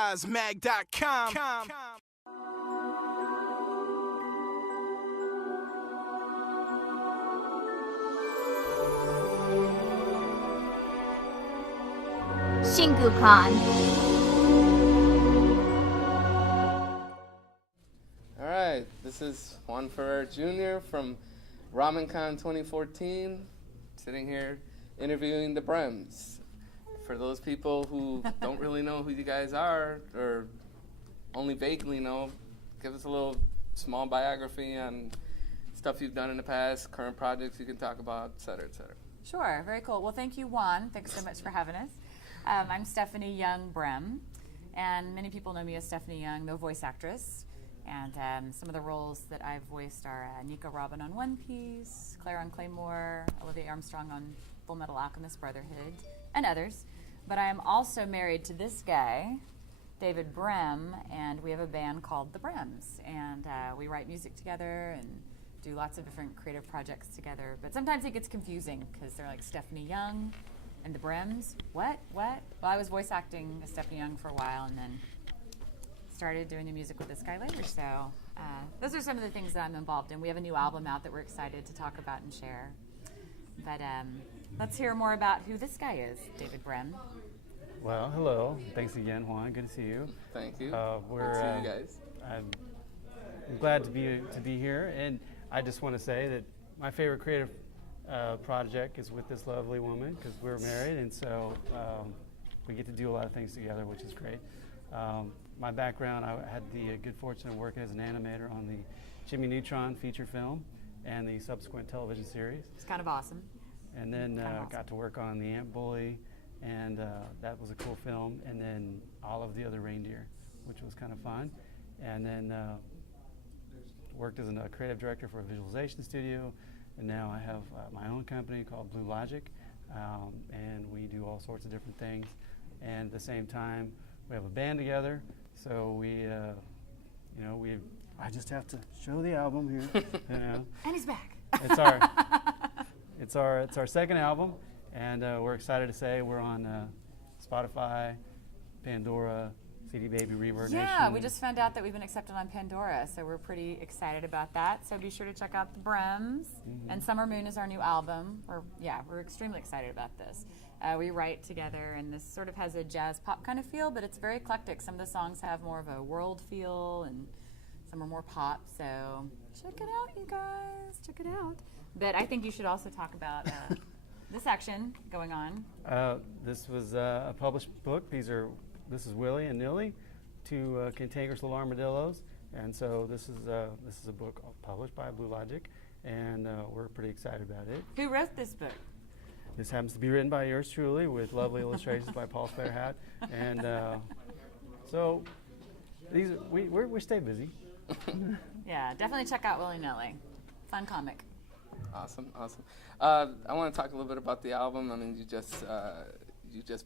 JazzMag.com. Shingu-kan. All right, this is Juan Ferrer Jr. from Ramencon 2014, sitting here interviewing the Brehms. For those people who don't really know who you guys are, or only vaguely know, give us a little small biography on stuff you've done in the past, current projects you can talk about, et cetera, et cetera. Sure, very cool. Well, thank you, Juan. Thanks so much for having us. I'm Stephanie Young Brehm, and many people know me as Stephanie Young, the voice actress. And some of the roles that I've voiced are Nico Robin on One Piece, Claire on Claymore, Olivia Armstrong on Full Metal Alchemist Brotherhood, and others. But I am also married to this guy, David Brehm, and we have a band called the Brehms. And we write music together and do lots of different creative projects together. But sometimes it gets confusing because they're like Stephanie Young and the Brehms. What? Well, I was voice acting as Stephanie Young for a while and then started doing the music with this guy later. So those are some of the things that I'm involved in. We have a new album out that we're excited to talk about and share. But let's hear more about who this guy is, David Brehm. Well, hello. Thanks again, Juan. Good to see you. Thank you. We're Good to see you guys. I'm glad to be here, and I just want to say that my favorite creative project is with this lovely woman because we're married, and so we get to do a lot of things together, which is great. My background, I had the good fortune of working as an animator on the Jimmy Neutron feature film and the subsequent television series. It's kind of awesome. And then got to work on the Ant Bully, and that was a cool film. And then all of the other reindeer, which was kind of fun. And then worked as a creative director for a visualization studio. And now I have my own company called Blue Logic, and we do all sorts of different things. And at the same time, we have a band together. So I just have to show the album here. And he's back. It's our second album, and we're excited to say we're on Spotify, Pandora, CD Baby, Reverb Nation. Yeah, we just found out that we've been accepted on Pandora, so we're pretty excited about that. So be sure to check out the Brehms. Mm-hmm. And Summer Moon is our new album. We're extremely excited about this. We write together, and this sort of has a jazz pop kind of feel, but it's very eclectic. Some of the songs have more of a world feel, and some are more pop. So check it out, you guys. Check it out. But I think you should also talk about this action going on. This was a published book. This is Willie and Nilly, two cantankerous little armadillos, and so this is a book published by Blue Logic, and we're pretty excited about it. Who wrote this book? This happens to be written by yours truly, with lovely illustrations by Paul Fairhat, and so we stay busy. Yeah, definitely check out Willy Nilly. Fun comic. Awesome. I want to talk a little bit about the album. I mean, you just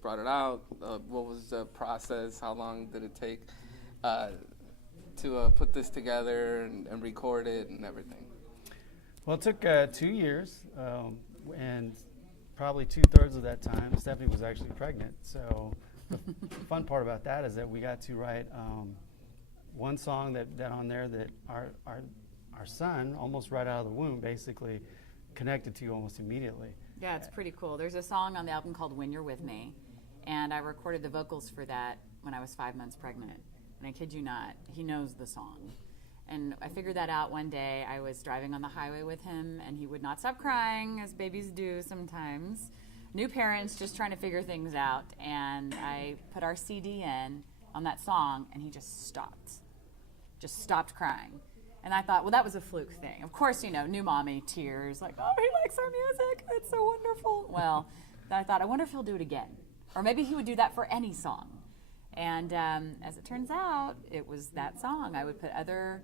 brought it out. What was the process? How long did it take to put this together and record it and everything? Well, it took 2 years, and probably 2/3 of that time, Stephanie was actually pregnant. So the fun part about that is that we got to write one song that on there that our son, almost right out of the womb, basically connected to almost immediately. Yeah, it's pretty cool. There's a song on the album called When You're With Me, and I recorded the vocals for that when I was 5 months pregnant. And I kid you not, he knows the song. And I figured that out one day. I was driving on the highway with him, and he would not stop crying, as babies do sometimes. New parents just trying to figure things out. And I put our CD in on that song, and he just stopped crying. And I thought, well, that was a fluke thing. Of course, new mommy, tears, like, oh, he likes our music. It's so wonderful. Well, then I thought, I wonder if he'll do it again. Or maybe he would do that for any song. And as it turns out, it was that song. I would put other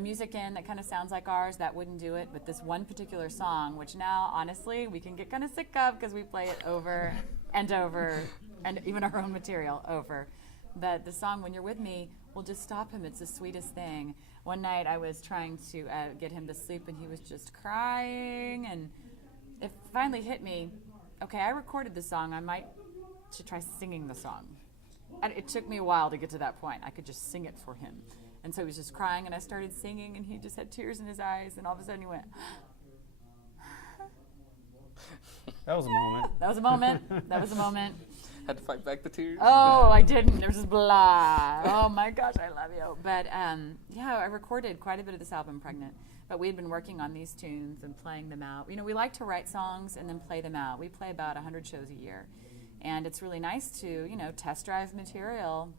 music in that kind of sounds like ours. That wouldn't do it. But this one particular song, which now, honestly, we can get kind of sick of because we play it over and over, and even our own material over. But the song, When You're With Me, will just stop him. It's the sweetest thing. One night I was trying to get him to sleep, and he was just crying. And it finally hit me, okay, I recorded the song. I might should try singing the song. And it took me a while to get to that point. I could just sing it for him. And so he was just crying, and I started singing, and he just had tears in his eyes, and all of a sudden he went, That was a moment. that was a moment. That was a moment. Had to fight back the tears. Oh, I didn't. There was just blah. Oh my gosh, I love you. But yeah, I recorded quite a bit of this album, Pregnant. But we had been working on these tunes and playing them out. You know, we like to write songs and then play them out. We play about 100 shows a year. And it's really nice to, you know, test drive material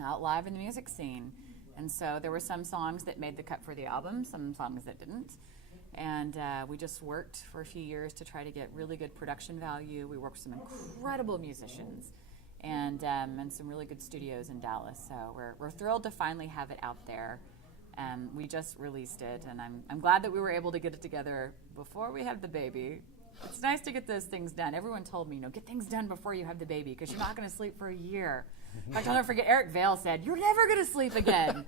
out live in the music scene. And so there were some songs that made the cut for the album, some songs that didn't. And we just worked for a few years to try to get really good production value. We worked with some incredible musicians and some really good studios in Dallas. So we're thrilled to finally have it out there. We just released it, and I'm glad that we were able to get it together before we had the baby. It's nice to get those things done. Everyone told me, you know, get things done before you have the baby because you're not going to sleep for a year. In fact, I'll never forget, Eric Vale said, you're never going to sleep again.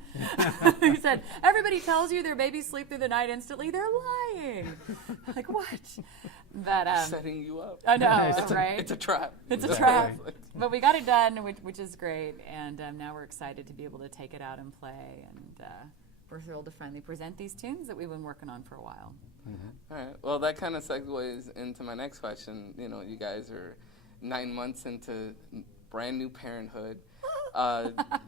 He said, everybody tells you their babies sleep through the night instantly. They're lying. Like, what? But setting you up. I know, right? It's a trap. It's a trap. But we got it done, which is great. And now we're excited to be able to take it out and play. And we're thrilled to finally present these tunes that we've been working on for a while. All right. Well, that kind of segues into my next question. You know, you guys are 9 months into brand new parenthood.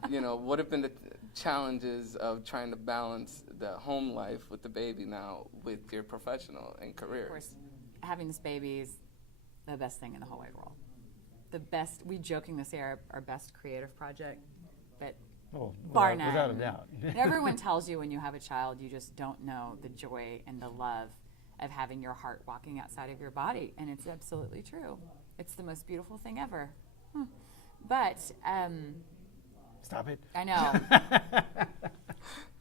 You know, what have been the challenges of trying to balance the home life with the baby now with your professional and career? Of course, having this baby is the best thing in the whole wide world. The best, we jokingly say our best creative project, but bar none. Without a doubt. And everyone tells you when you have a child, you just don't know the joy and the love of having your heart walking outside of your body, and it's absolutely true. It's the most beautiful thing ever. But Stop it. I know.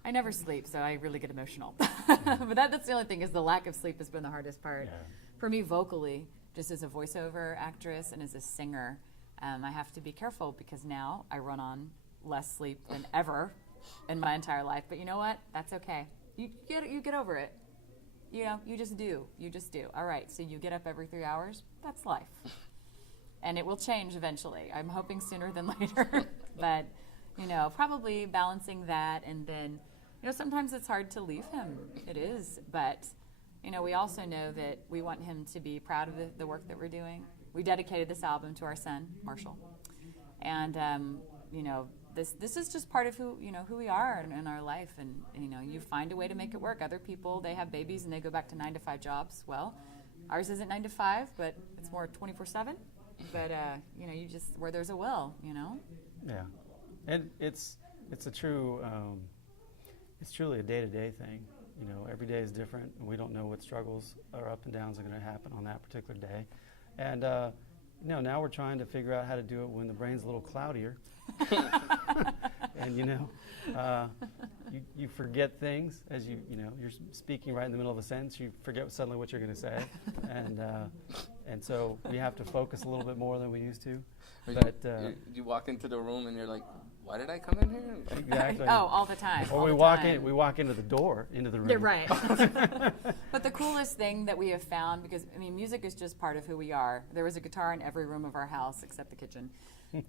I never sleep, so I really get emotional. But that's the only thing, is the lack of sleep has been the hardest part. Yeah. For me, vocally, just as a voiceover actress and as a singer, I have to be careful because now I run on less sleep than ever in my entire life. But you know what? That's okay. You get over it. You know, you just do. You just do. All right, so you get up every 3 hours. That's life. And it will change eventually. I'm hoping sooner than later. But, you know, probably balancing that. And then, you know, sometimes it's hard to leave him. It is. But, you know, we also know that we want him to be proud of the work that we're doing. We dedicated this album to our son, Marshall. And, you know, this is just part of who we are in our life. And, you know, you find a way to make it work. Other people, they have babies and they go back to 9-to-5 jobs. Well, ours isn't 9-to-5, but it's more 24/7. But you know, you just, where there's a will, you know. Yeah, and it's a true, it's truly a day-to-day thing. You know, every day is different, and we don't know what struggles or up and downs are going to happen on that particular day. And you know, now we're trying to figure out how to do it when the brain's a little cloudier. And you know, you forget things as you're speaking right in the middle of a sentence. You forget suddenly what you're going to say, and so we have to focus a little bit more than we used to. But you walk into the room and you're like, why did I come in here? Exactly. Oh, all the time. Or all we the walk time. in. We walk into the door into the room. You're right. But the coolest thing that we have found, because I mean, music is just part of who we are. There is a guitar in every room of our house except the kitchen.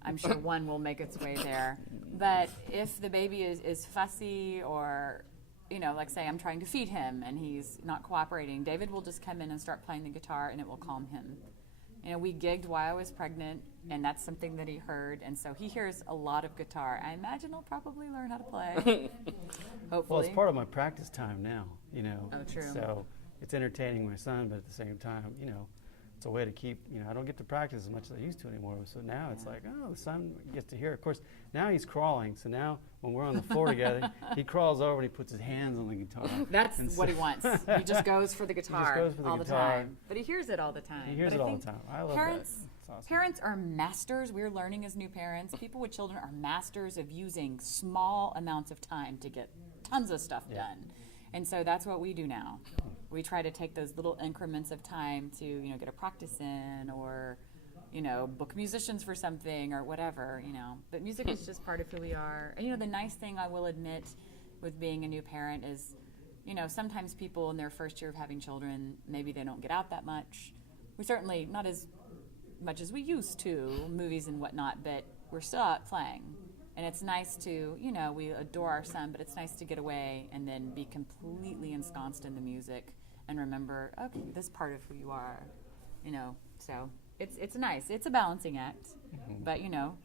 I'm sure one will make its way there. But if the baby is fussy, or, you know, like say I'm trying to feed him and he's not cooperating, David will just come in and start playing the guitar and it will calm him. You know, we gigged while I was pregnant, and that's something that he heard, and so he hears a lot of guitar. I imagine he'll probably learn how to play. Hopefully. Well, it's part of my practice time now, you know. Oh, true. So it's entertaining my son, but at the same time, you know, it's a way to keep, you know, I don't get to practice as much as I used to anymore. So now it's like, oh, the son gets to hear it. Of course, now he's crawling. So now when we're on the floor together, he crawls over and he puts his hands on the guitar. That's what he wants. He just goes for the guitar all the time. But he hears it all the time. He hears it all the time. I love that. It's awesome. Parents are masters. We're learning as new parents. People with children are masters of using small amounts of time to get tons of stuff done. And so that's what we do now. We try to take those little increments of time to, you know, get a practice in, or, you know, book musicians for something or whatever, you know. But music is just part of who we are. And, you know, the nice thing I will admit with being a new parent is, you know, sometimes people in their first year of having children, maybe they don't get out that much. We certainly, not as much as we used to, movies and whatnot, but we're still out playing. And it's nice to, you know, we adore our son, but it's nice to get away and then be completely ensconced in the music and remember, okay, this part of who you are, you know. So it's nice. It's a balancing act, but you know,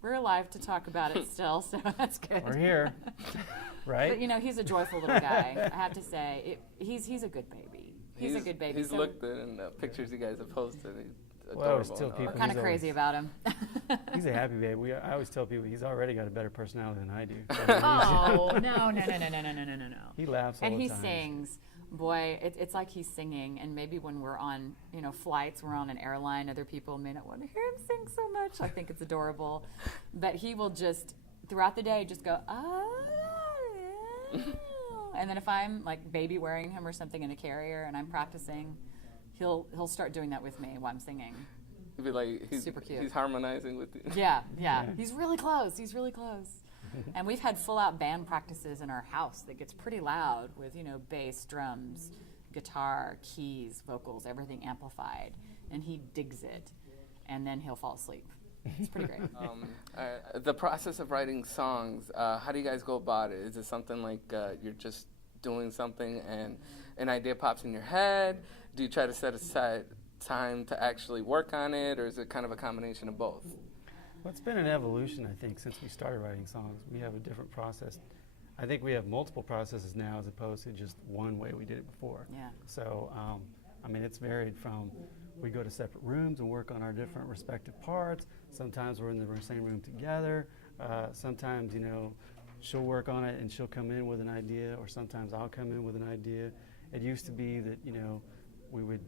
we're alive to talk about it still, so that's good. We're here, right? But you know, he's a joyful little guy. I have to say, he's a good baby. He's a good baby. He's so looked at in the pictures you guys have posted. He's Well, I always adorable. tell and all people we're kind of he's crazy about him. He's a happy baby. I always tell people he's already got a better personality than I do. So Oh, no. he laughs all And the he time. sings. Boy, it's like he's singing. And maybe when we're on, you know, flights, we're on an airline, other people may not want to hear him sing so much. I think it's adorable. But he will just, throughout the day, just go, and then if I'm like baby wearing him or something in a carrier and I'm practicing, he'll start doing that with me while I'm singing. He'd be like, he's Super cute. He's harmonizing with you. Yeah. He's really close. And we've had full-out band practices in our house that gets pretty loud with, you know, bass, drums, guitar, keys, vocals, everything amplified. And he digs it. And then he'll fall asleep. It's pretty great. The process of writing songs, how do you guys go about it? Is it something like you're just doing something and an idea pops in your head? Do you try to set aside time to actually work on it, or is it kind of a combination of both? Well, it's been an evolution, I think, since we started writing songs. We have a different process. I think we have multiple processes now as opposed to just one way we did it before. Yeah. So, I mean, it's varied from we go to separate rooms and work on our different respective parts. Sometimes we're in the same room together. Sometimes, you know, she'll work on it and she'll come in with an idea, or sometimes I'll come in with an idea. It used to be that, you know, we would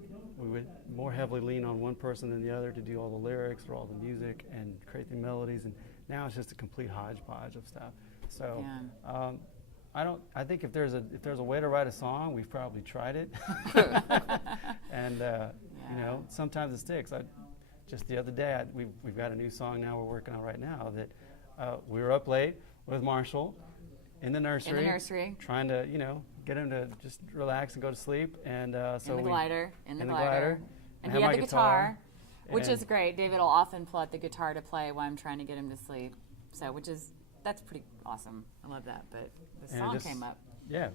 more heavily lean on one person than the other to do all the lyrics or all the music and create the melodies, and now it's just a complete hodgepodge of stuff. So I think if there's a way to write a song, we've probably tried it, and you know, sometimes it sticks. Just the other day, we've got a new song now we're working on right now that we were up late with Marshall in the nursery, trying to, you know, get him to just relax and go to sleep. And so in the glider. And he had the guitar, which is great. David will often pull out the guitar to play while I'm trying to get him to sleep. So, that's pretty awesome. I love that. But the song came up. Yeah,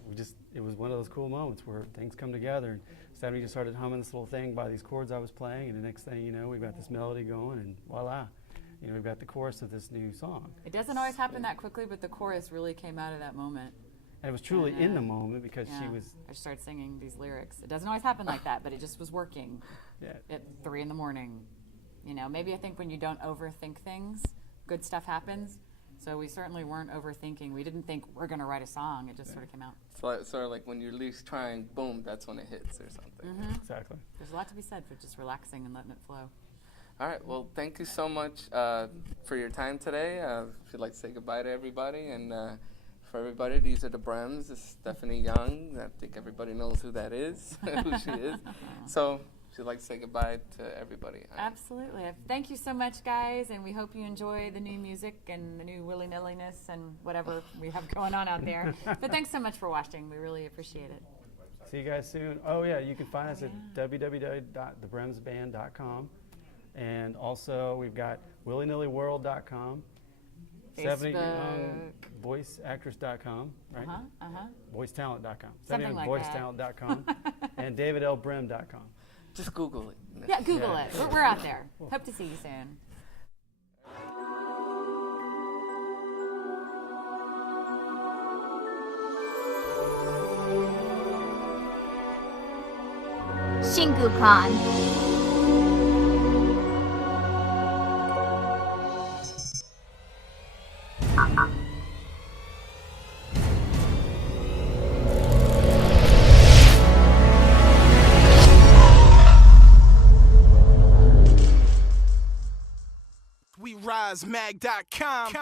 it was one of those cool moments where things come together. And Stephanie just started humming this little thing by these chords I was playing, and the next thing you know, we've got this melody going, and voila. You know, we've got the chorus of this new song. It doesn't always happen that quickly, but the chorus really came out of that moment. And it was truly in the moment because she was... I started singing these lyrics. It doesn't always happen like that, but it just was working at 3 a.m. You know, maybe I think when you don't overthink things, good stuff happens. So we certainly weren't overthinking. We didn't think we're going to write a song. It just sort of came out. So sort of like when you're least trying, boom, that's when it hits or something. Mm-hmm. Exactly. There's a lot to be said for just relaxing and letting it flow. All right. Well, thank you so much for your time today. If you'd like to say goodbye to everybody. And for everybody, these are the Brehms. This is Stephanie Young. I think everybody knows who that is, who she is. So if you'd like to say goodbye to everybody. Absolutely. Thank you so much, guys. And we hope you enjoy the new music and the new willy-nilliness and whatever we have going on out there. But thanks so much for watching. We really appreciate it. See you guys soon. Oh, yeah, you can find us at www.thebrehmsband.com. And also, we've got willynillyworld.com, Facebook. voiceactress.com, right? Voicetalent.com. Something like that. Voicetalent.com, and davidlbrehm.com. Just Google it. Yeah, Google it. We're out there. Hope to see you soon. Shingukan. WeRiseMag.com.